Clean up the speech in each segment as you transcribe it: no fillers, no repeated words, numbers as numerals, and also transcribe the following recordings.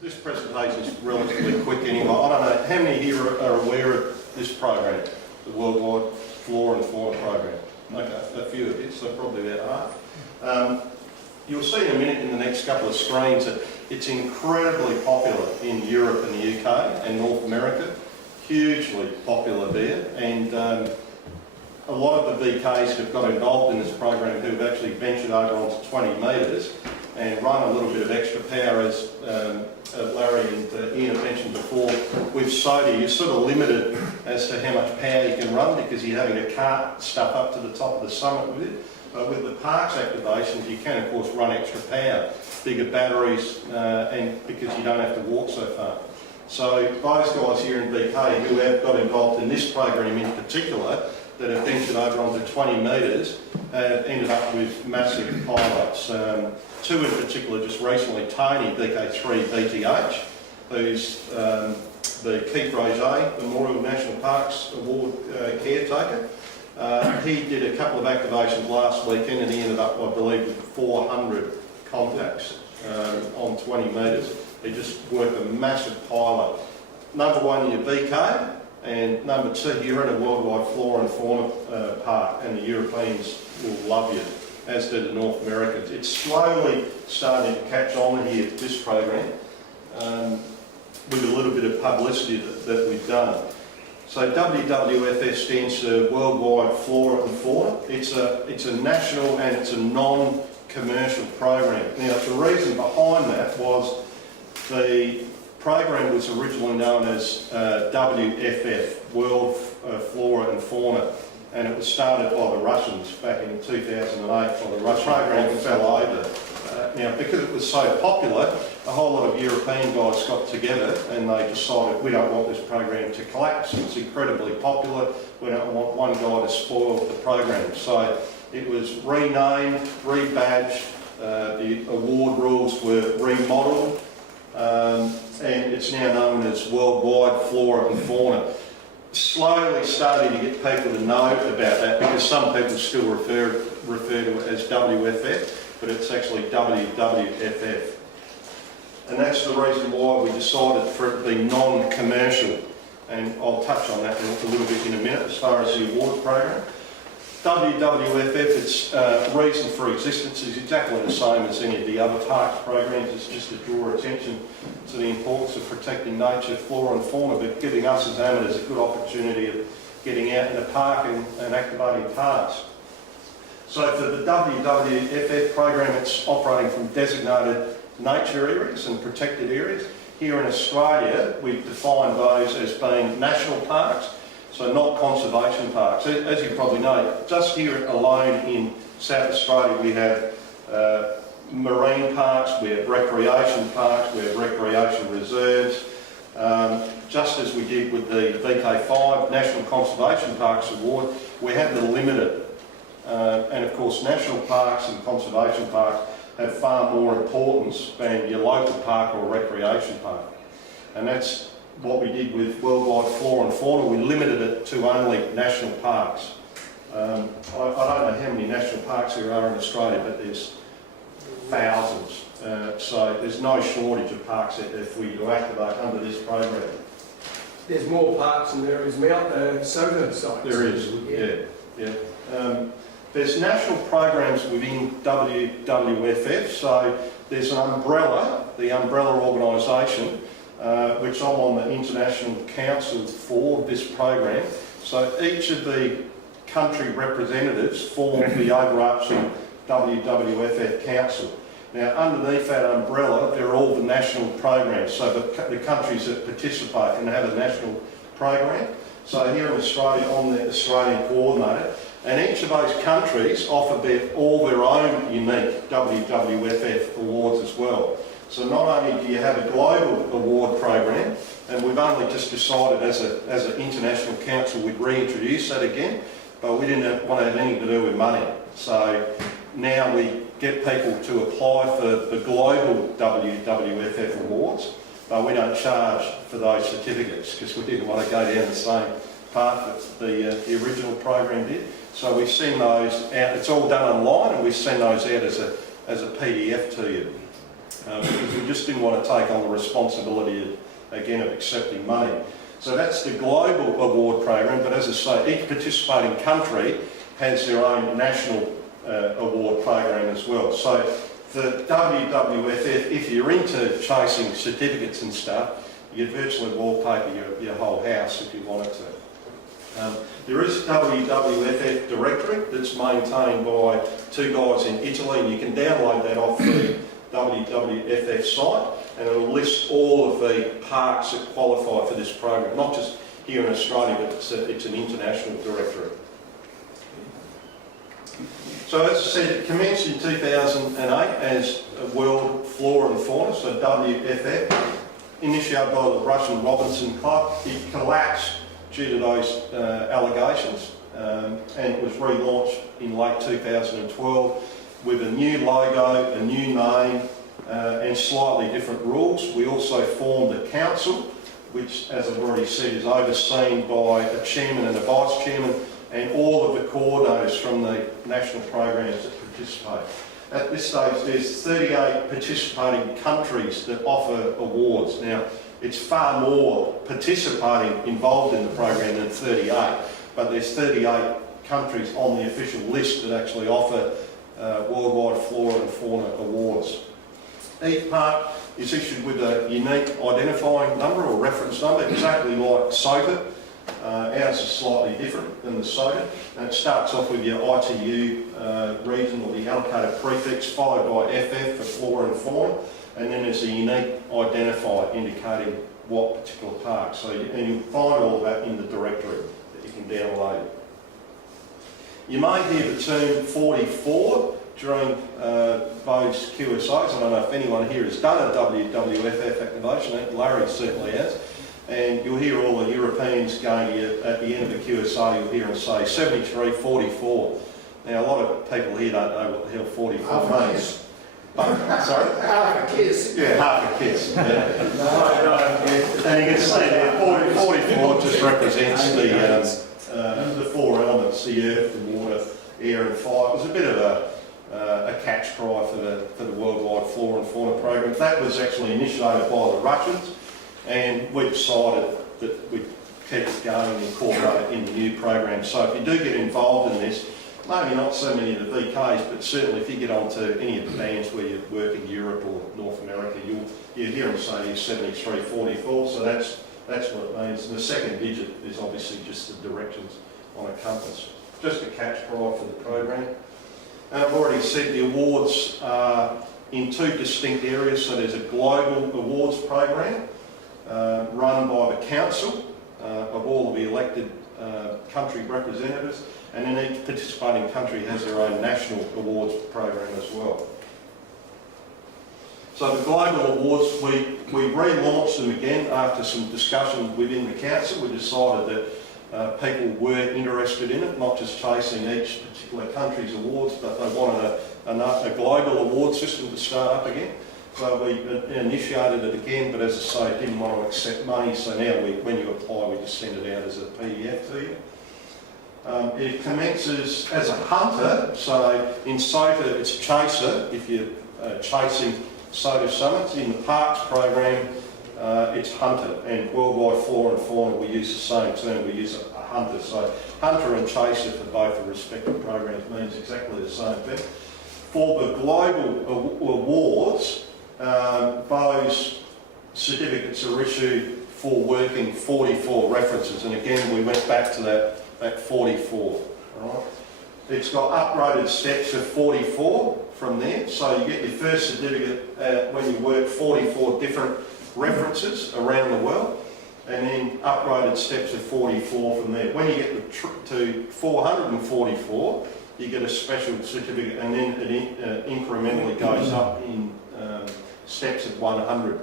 This presentation is relatively quick anyway. I don't know how many here are aware of this program, the Worldwide Flora and Fauna program. Okay, a few of you, so probably about half. You'll see in a minute in the next couple of screens that it's incredibly popular in Europe and the UK and North America. Hugely popular there, and a lot of the VKs have got involved in this program who have actually ventured over onto 20 metres and run a little bit of extra power, as Larry and Ian mentioned before. With soda, you're sort of limited as to how much power you can run because you're having to cart stuff up to the top of the summit with it. But with the parks activations, you can of course run extra power, bigger batteries, and because you don't have to walk so far. So those guys here in VK who have got involved in this program in particular, that have ventured over onto 20 metres, ended up with massive pilots. Two in particular just recently, Tony, VK3 VTH, who's the Keith Roger Memorial National Parks Award caretaker. He did a couple of activations last weekend and he ended up, I believe, with 400 contacts on 20 metres. He just worked a massive pilot. Number one in your VK, and number two, you're in a Worldwide Flora and Fauna park, and the Europeans will love you, as do the North Americans. It's slowly starting to catch on here, this program, with a little bit of publicity that we've done. So WWFF stands for Worldwide Flora and Fauna. It's a national and it's a non-commercial program. Now, the reason behind that was the program was originally known as WFF, World Flora and Fauna, and it was started by the Russians back in 2008 by the Russian program fell over. Now, because it was so popular, a whole lot of European guys got together and they decided we don't want this program to collapse. It's incredibly popular. We don't want one guy to spoil the program. So it was renamed, rebadged, the award rules were remodelled, and it's now known as Worldwide Flora and Fauna. Slowly starting to get people to know about that because some people still refer to it as WFF, but it's actually WWFF. And that's the reason why we decided for it to be non-commercial, and I'll touch on that a little bit in a minute as far as the award program. WWFF, its reason for existence is exactly the same as any of the other parks programs. It's just to draw attention to the importance of protecting nature, flora and fauna, but giving us as amateurs a good opportunity of getting out in the park and activating parks. So for the WWFF program, it's operating from designated nature areas and protected areas. Here in Australia, we've defined those as being national parks, so not conservation parks. As you probably know, just here alone in South Australia we have marine parks, we have recreation parks, we have recreation reserves. Just as we did with the VK5 National Conservation Parks Award, we have the limited. And of course national parks and conservation parks have far more importance than your local park or recreation park. And that's what we did with Worldwide Flora and Fauna. We limited it to only national parks. I don't know how many national parks there are in Australia, but there's thousands. So there's no shortage of parks if we activate under this program. There's more parks than there is soda sites. There is, yeah. There's national programs within WWFF, so there's an umbrella, the umbrella organisation, which I'm on the International Council for this program. So each of the country representatives form the overarching WWFF Council. Now underneath that umbrella there are all the national programs, so the countries that participate and have a national program. So here in Australia, I'm the Australian coordinator, and each of those countries offer all their own unique WWFF awards as well. So not only do you have a global award program, and we've only just decided as an international council we'd reintroduce that again, but we didn't want to have anything to do with money. So now we get people to apply for the global WWFF awards, but we don't charge for those certificates because we didn't want to go down the same path that the original program did. So we send those out. It's all done online, and we send those out as a PDF to you. because we just didn't want to take on the responsibility, again, of accepting money. So that's the global award program, but as I say, each participating country has their own national award program as well. So for WWFF, if you're into chasing certificates and stuff, you'd virtually wallpaper your whole house if you wanted to. There is a WWFF directory that's maintained by two guys in Italy, and you can download that off the WWFF site, and it will list all of the parks that qualify for this program, not just here in Australia, but it's an international directory. So as I said, it commenced in 2008 as World Flora and Fauna, so WFF, initiated by the Russian Robinson Club. It collapsed due to those allegations, and it was relaunched in late 2012 with a new logo, a new name, and slightly different rules. We also formed a council, which, as I've already said, is overseen by a chairman and a vice chairman, and all of the coordinators from the national programs that participate. At this stage, there's 38 participating countries that offer awards. Now, it's far more participating involved in the program than 38, but there's 38 countries on the official list that actually offer worldwide flora and fauna awards. Each park is issued with a unique identifying number or reference number, exactly like SOTA. Ours is slightly different than the SOTA, and it starts off with your ITU region or the allocated prefix, followed by FF for flora and fauna, and then there's a unique identifier indicating what particular park. So and you'll find all of that in the directory that you can download. You may hear the term 44 during those QSOs. I don't know if anyone here has done a WWFF activation. Larry certainly has. And you'll hear all the Europeans going to you at the end of the QSO, you'll hear them say 73, 44. Now, a lot of people here don't know what the hell 44 means. Sorry? Half a kiss. Yeah, half a kiss. Yeah. And you can see there, 44 just represents the four elements, the earth, the water, air and fire. It was a bit of a catch cry for the Worldwide Flora and Fauna program. That was actually initiated by the Russians, and we decided that we'd keep it going and incorporate it in the new program. So if you do get involved in this, maybe not so many of the VKs, but certainly if you get onto any of the bands where you work in Europe or North America, you'll hear them say 73, 44, so that's what it means. And the second digit is obviously just the directions on a compass. Just a catch cry for the program. I've already said the awards are in two distinct areas. So there's a global awards program run by the council of all of the elected country representatives, and then each participating country has their own national awards program as well. So the global awards, we relaunched them again after some discussion within the council. We decided that people were interested in it, not just chasing each particular country's awards, but they wanted a global award system to start up again. So we initiated it again, but as I say, didn't want to accept money, so now when you apply, we just send it out as a PDF to you. It commences as a hunter, so in SOTA it's chaser, if you're chasing SOTA summits. In the parks program, it's hunter, and Worldwide Flora and Fauna, we use the same term, we use a hunter. So hunter and chaser for both the respective programs means exactly the same thing. For the global awards, those certificates are issued for working 44 references, and again we went back to that 44. Right? It's got upgraded steps of 44 from there, so you get your first certificate when you work 44 different references around the world, and then upgraded steps of 44 from there. When you get to 444, you get a special certificate, and then it incrementally goes up in steps of 100.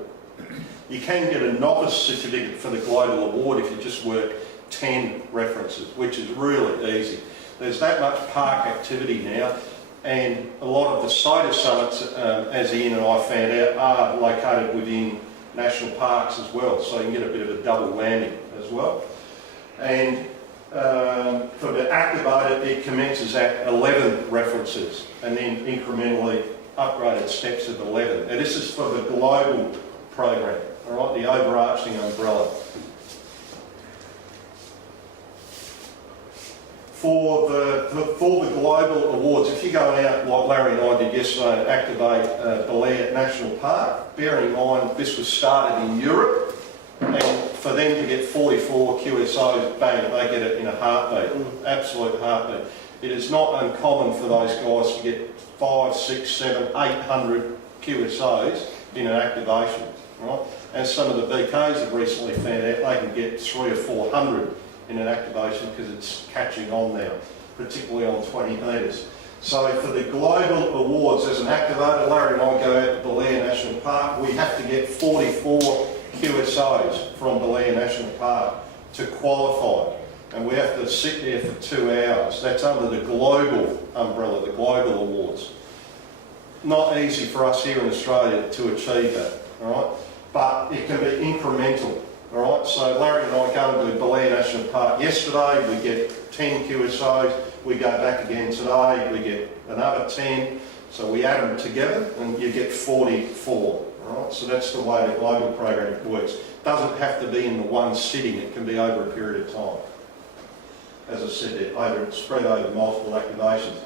You can get a novice certificate for the global award if you just work 10 references, which is really easy. There's that much park activity now, and a lot of the SOTA summits, as Ian and I found out, are located within national parks as well, so you can get a bit of a double whammy as well. And for the activated, it commences at 11 references, and then incrementally upgraded steps of 11. And this is for the global program, all right, the overarching umbrella. For the global awards, if you're going out like Larry and I did yesterday and activate Belair National Park, bearing in mind this was started in Europe, and for them to get 44 QSOs, bang, they get it in a heartbeat, absolute heartbeat. It is not uncommon for those guys to get 5, 6, 7, 800 QSOs in an activation, right? As some of the BKs have recently found out, they can get 300 or 400 in an activation because it's catching on now, particularly on 20 metres. So for the global awards, as an activator, Larry and I go out to Belair National Park, we have to get 44 QSOs from Belair National Park to qualify. And we have to sit there for 2 hours. That's under the global umbrella, the global awards. Not easy for us here in Australia to achieve that, all right? But it can be incremental. All right, so Larry and I go to Belair National Park yesterday, we get 10 QSOs, we go back again today, we get another 10, so we add them together and you get 44, all right? So that's the way the global program works. It doesn't have to be in the one sitting, it can be over a period of time. As I said, spread over multiple activations.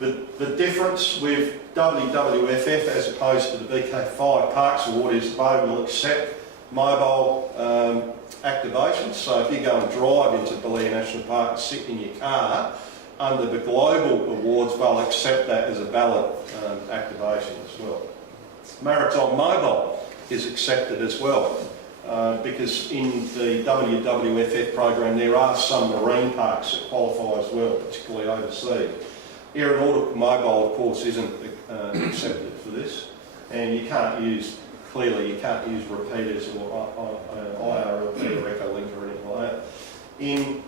The difference with WWFF as opposed to the VKFF Parks Award is they will accept mobile activations. So if you go and drive into Belair National Park and sit in your car, under the global awards they'll accept that as a valid activation as well. Maritime Mobile is accepted as well because in the WWFF program there are some marine parks that qualify as well, particularly overseas. Aeronautical Mobile of course isn't accepted for this, and you can't use clearly you can't use repeaters or IRLP or Echolink or anything like that. In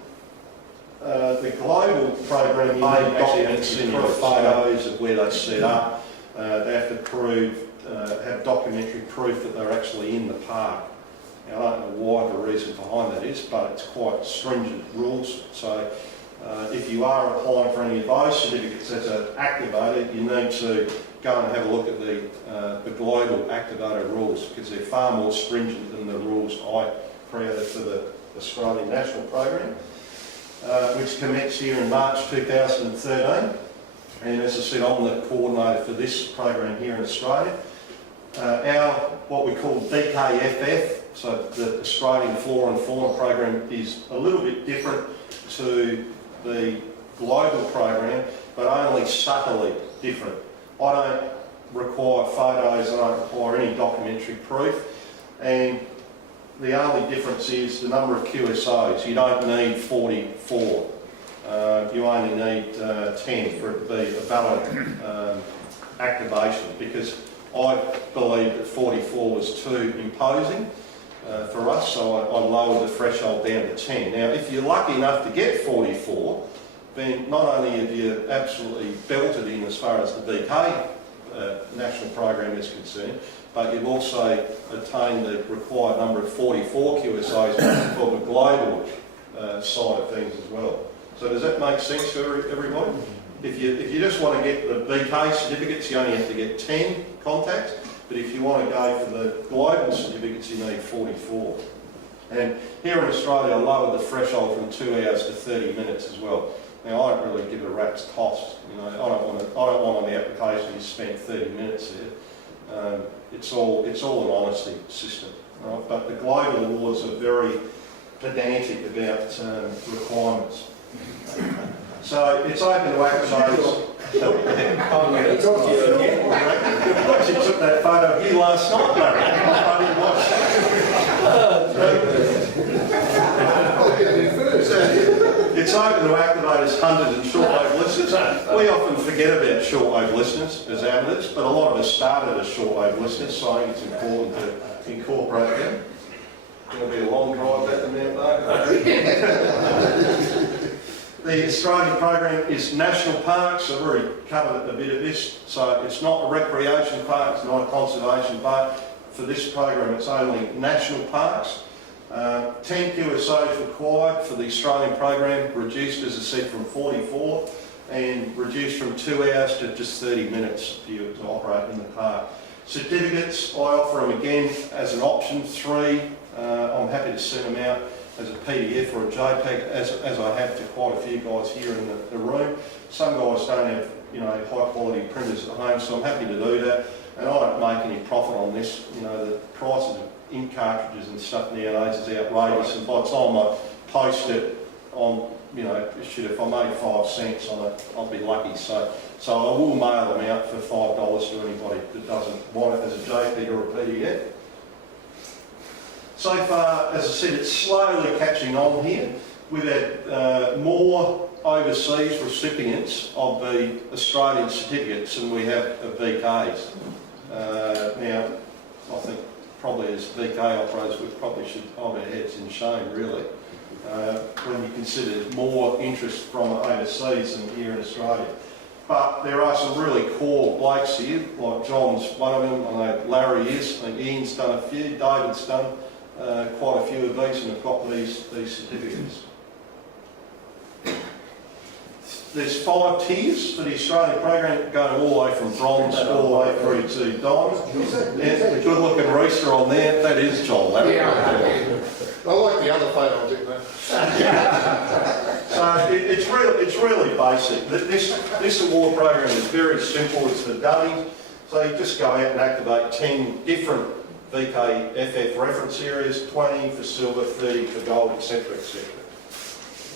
the global program, you may actually have to send photos of where they set up. They have to have documentary proof that they're actually in the park. Now, I don't know why the reason behind that is, but it's quite stringent rules. So if you are applying for any of those certificates as an activator, you need to go and have a look at the global activator rules because they're far more stringent than the rules I created for the Australian National Program, which commenced here in March 2013. And as I said, I'm the coordinator for this program here in Australia. Our, what we call VKFF, so the Australian Flora and Fauna program, is a little bit different to the global program, but only subtly different. I don't require photos, I don't require any documentary proof, and the only difference is the number of QSOs. You don't need 44, you only need 10 for it to be a valid activation, because I believe that 44 was too imposing for us, so I lowered the threshold down to 10. Now, if you're lucky enough to get 44, then not only have you absolutely belted in as far as the VK national program is concerned, but you've also attained the required number of 44 QSOs for the global side of things as well. So does that make sense for everybody? If you just want to get the VK certificates, you only have to get 10 contacts, but if you want to go for the global certificates, you need 44. And here in Australia, I lowered the threshold from 2 hours to 30 minutes as well. Now, I don't really give a rat's toss. You know, I don't want on the application you spent 30 minutes there. It's all an honesty system, right? But the global awards are very pedantic about requirements. So it's open to activators. I actually took that photo of you last night, Larry. I didn't watch. It's open to activators, hunters and shortwave listeners. We often forget about shortwave listeners as amateurs, but a lot of us started as shortwave listeners, so I think it's important to incorporate them. It'll be a long drive back to Mount Barker. The Australian program is national parks. I've already covered a bit of this. So it's not a recreation park, it's not a conservation park. For this program, it's only national parks. 10 QSOs required for the Australian program, reduced, as I said, from 44. and reduced from 2 hours to just 30 minutes for you to operate in the park. Certificates, I offer them again as an option, 3. I'm happy to send them out as a PDF or a JPEG, as I have to quite a few guys here in the room. Some guys don't have, you know, high quality printers at home, so I'm happy to do that. And I don't make any profit on this. You know, the prices of ink cartridges and stuff nowadays is outrageous, and by the time I post it on, you know, shit, if I made 5 cents on it, I'll be lucky. So I will mail them out for $5 to anybody that doesn't want it as a JPEG or a PDF. So far, as I said, it's slowly catching on here. We've had more overseas recipients of the Australian certificates than we have of VKs. Now, I think probably as VK operators, we probably should hold our heads in shame, really, when you consider there's more interest from overseas than here in Australia. But there are some really core blokes here, like John's one of them, I know Larry is, I think Ian's done a few, David's done quite a few of these and have got these certificates. There's 5 tiers for the Australian program, going all the way from bronze all the way through to diamond. And the good looking rooster on there, that is John Larry. Yeah, I like the other photo, didn't I? So it's really basic. This award program is very simple. It's for dummies. So you just go out and activate 10 different VKFF reference areas, 20 for silver, 30 for gold, etc, etc.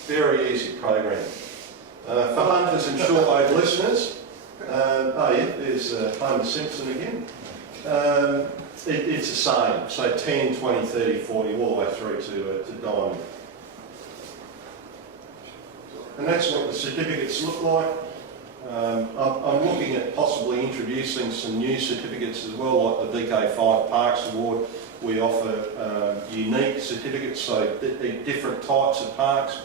Very easy program. For hunters and shortwave listeners, oh yeah, there's Homer Simpson again. It's the same, so 10, 20, 30, 40, all the way through to diamond. And that's what the certificates look like. I'm looking at possibly introducing some new certificates as well, like the VK5 Parks Award. We offer unique certificates, so different types of parks.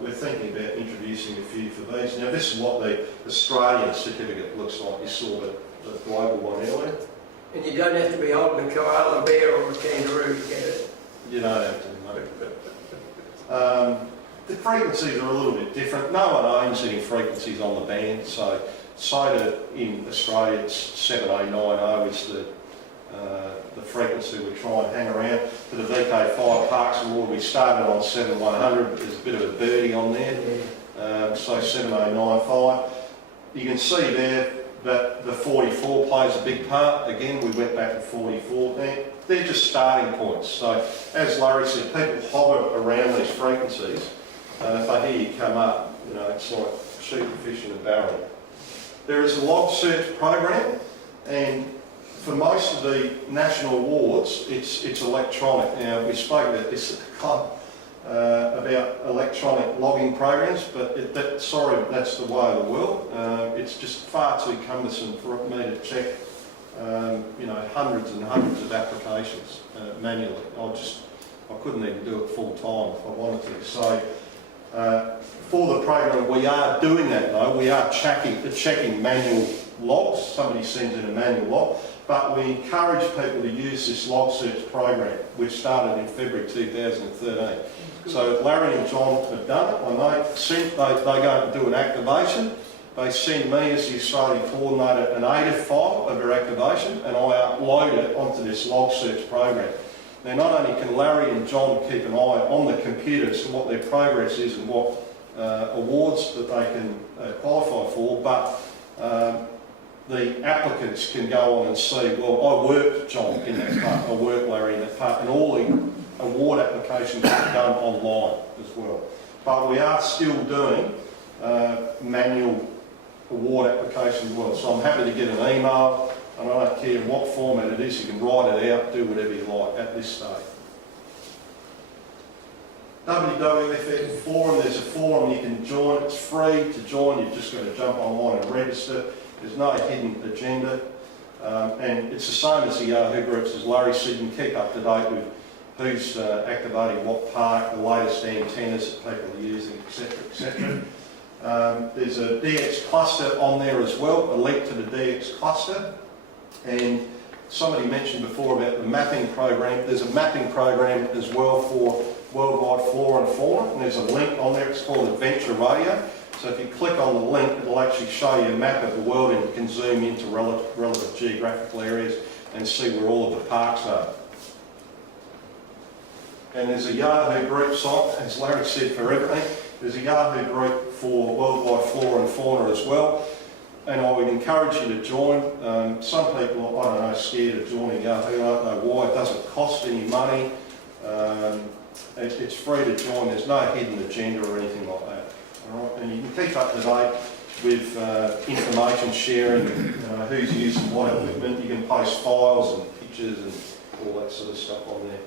We're thinking about introducing a few for these. Now this is what the Australian certificate looks like. You saw the global one earlier. And you don't have to be holding a koala bear or a kangaroo to get it. You don't have to, no. The frequencies are a little bit different. No one owns any frequencies on the band, so SOTA in Australia, it's 7090 is the frequency we try and hang around. For the VK5 Parks Award, we started on 7100, there's a bit of a birdie on there, so 7095. You can see there that the 44 plays a big part. Again, we went back to 44 there. They're just starting points. So, as Larry said, people hover around these frequencies, and if they hear you come up, you know, it's like shooting fish in a barrel. There is a log search program, and for most of the national awards, it's electronic. Now, we spoke about this at the club, about electronic logging programs, but that's the way of the world. It's just far too cumbersome for me to check, you know, hundreds and hundreds of applications manually. I couldn't even do it full time if I wanted to. So for the program, we are doing that though. We are checking manual logs. Somebody sends in a manual log, but we encourage people to use this log search program, which started in February 2013. So Larry and John have done it. When they go and do an activation, they send me as the Australian coordinator an ADIF file of their activation, and I upload it onto this log search program. Now, not only can Larry and John keep an eye on the computer as to what their progress is and what awards that they can qualify for, but the applicants can go on and see, well, I worked John in that part, I worked Larry in that part, and all the award applications are done online as well. But we are still doing manual award applications as well. So I'm happy to get an email, and I don't care what format it is, you can write it out, do whatever you like at this stage. WWFF Forum, there's a forum you can join, it's free to join, you've just got to jump online and register. There's no hidden agenda, and it's the same as the Yahoo groups, as Larry said. You can keep up to date with who's activating what park, the latest antennas that people are using, etc, etc. There's a DX cluster on there as well, a link to the DX cluster, and somebody mentioned before about the mapping program. There's a mapping program as well for worldwide flora and fauna, and there's a link on there, it's called Adventure Radio. So if you click on the link, it'll actually show you a map of the world, and you can zoom into relevant geographical areas and see where all of the parks are. And there's a Yahoo group site, as Larry said, for everything. There's a Yahoo group for worldwide flora and fauna as well. And I would encourage you to join. Some people, I don't know, scared of joining Yahoo. I don't know why. It doesn't cost any money. It's free to join. There's no hidden agenda or anything like that. All right? And you can keep up to date with information sharing, who's using what equipment. You can post files and pictures and all that sort of stuff on there.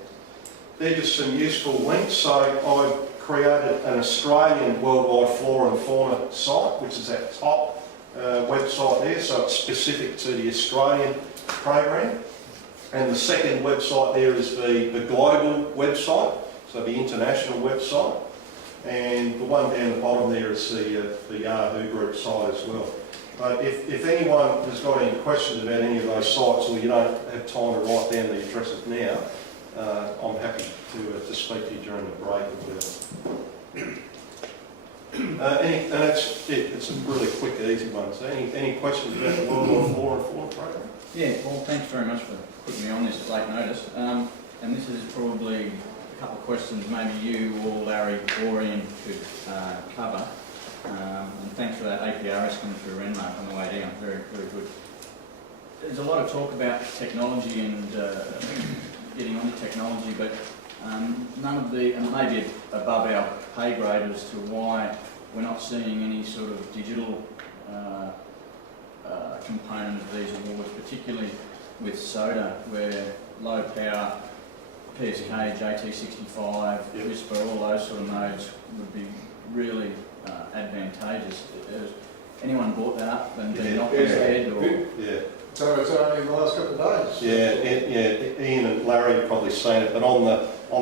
They're just some useful links. So I created an Australian worldwide flora and fauna site, which is that top website there. So it's specific to the Australian program. And the second website there is the global website, so the international website. And the one down the bottom there is the Yahoo group site as well. But if anyone has got any questions about any of those sites, or you don't have time to write down the addresses now, I'm happy to speak to you during the break or whatever. And that's it. It's a really quick, easy one. So any questions about the worldwide flora and fauna program? Yeah, well, thanks very much for putting me on this at late notice. And this is probably a couple of questions maybe you or Larry or Ian could cover. And thanks for that APRS coming through Renmark on the way down. Very, very good. There's a lot of talk about technology and getting on the technology, but none of the, and maybe above our pay grade as to why we're not seeing any sort of digital component of these awards, particularly with soda, where low power, PSK, JT65, Whisper, all those sort of modes would be really advantageous. Has anyone brought that up and been knocked on the head? Or? Yeah. So it's only in the last couple of days. Yeah, Ian and Larry have probably seen it, but on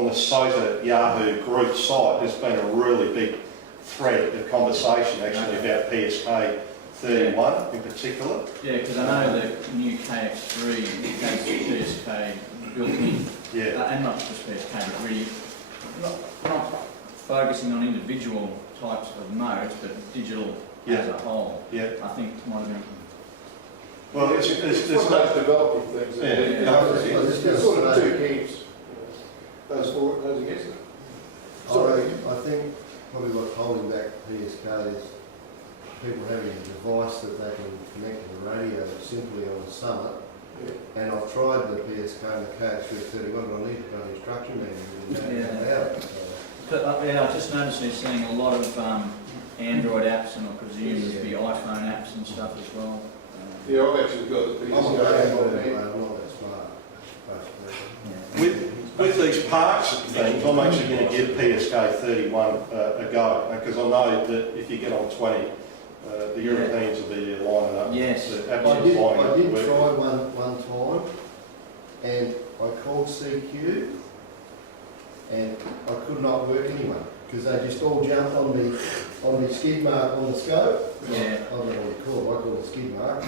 the SOTA Yahoo group site, there's been a really big thread of conversation actually about PSK 31 in particular. Yeah, because I know the new KX3 has PSK built in. Yeah. And not just PSK, but really not focusing on individual types of modes, but digital as a whole. Yeah. I think might have been. Well, it's one of those developing things. There's sort of two camps. Those for it, those against it. I think probably what's holding back PSK is people having a device that they can connect to the radio simply on the summit. Yeah. And I've tried the PSK and the KX331, but I need to run instruction manual about it. But I just noticed they're seeing a lot of Android apps, and I presume there'd be iPhone apps and stuff as well. Yeah, I've actually got the PSK. I'm not that smart. With these parks things, I'm actually going to give PSK 31 a go, because I know that if you get on 20, the Europeans will be lining up. Yes. I did try one time, and I called CQ, and I could not work anyone, because they just all jumped on the skid mark on the scope. Yeah. I don't know what you call it, I call it skid mark.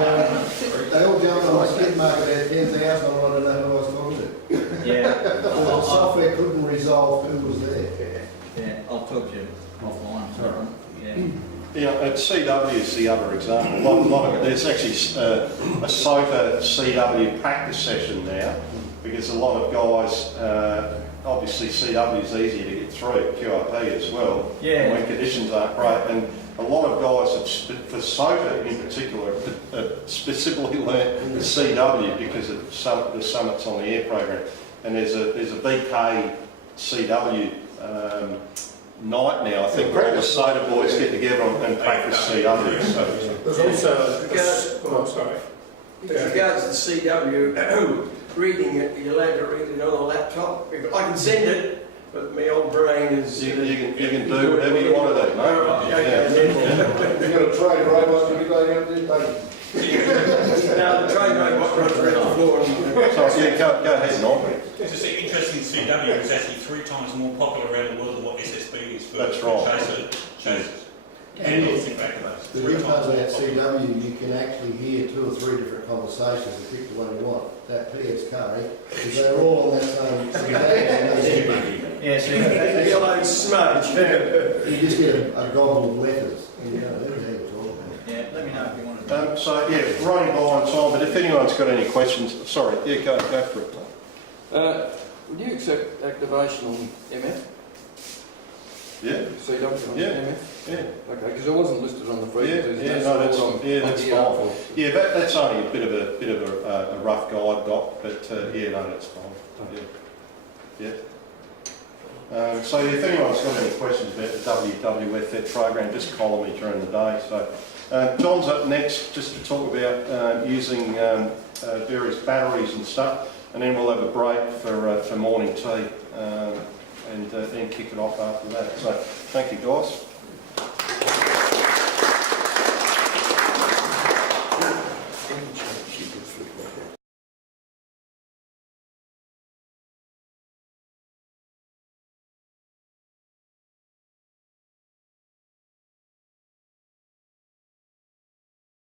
and, they all jumped on my skid mark about 10,000, I don't know who I was talking to. Yeah. The software couldn't resolve who was there. Yeah, I'll talk to you offline. Sorry. Yeah. Yeah, at CW is the other example. There's actually a SOTA CW practice session now, because a lot of guys, obviously CW is easy to get through, QRP as well, yeah. when conditions aren't great. And a lot of guys, for SOTA in particular, specifically learnt the CW because of the summits on the air program. And there's a VK CW night now. I think all the SOTA boys get together and practice CW. So. There's also As regards to the CW, reading it, you're allowed to read it on a laptop. I can send it, but my old brain is... You can do whatever you want to do, mate. You've got a train robot, you can go out there, Now the train robot runs around the floor. So yeah, go ahead, Norman. It's just interesting, CW is actually 3 times more popular around the world than what SSB is for That's right. chasers. And think back to those. the good part about CW, you can actually hear 2 or 3 different conversations and pick the one you want. That PSK, because they're all on that same day. Yeah, so Yellow smudge. You just get a gobble of letters. You know, everything it's all about. yeah, let me know if you want to. So, yeah, running low on time, but if anyone's got any questions, sorry, yeah, go for it. Would you accept activation on MF? Yeah, CW on Yeah. MF? yeah. Okay, because it wasn't listed on the frequencies. Yeah, no, that's fine. Yeah, that's only a bit of a rough guide, Doc, but yeah, no, that's fine. Yeah. So if anyone's got any questions about the WWFF program, just call me during the day. So John's up next just to talk about using various batteries and stuff, and then we'll have a break for morning tea and then kick it off after that. So thank you, guys.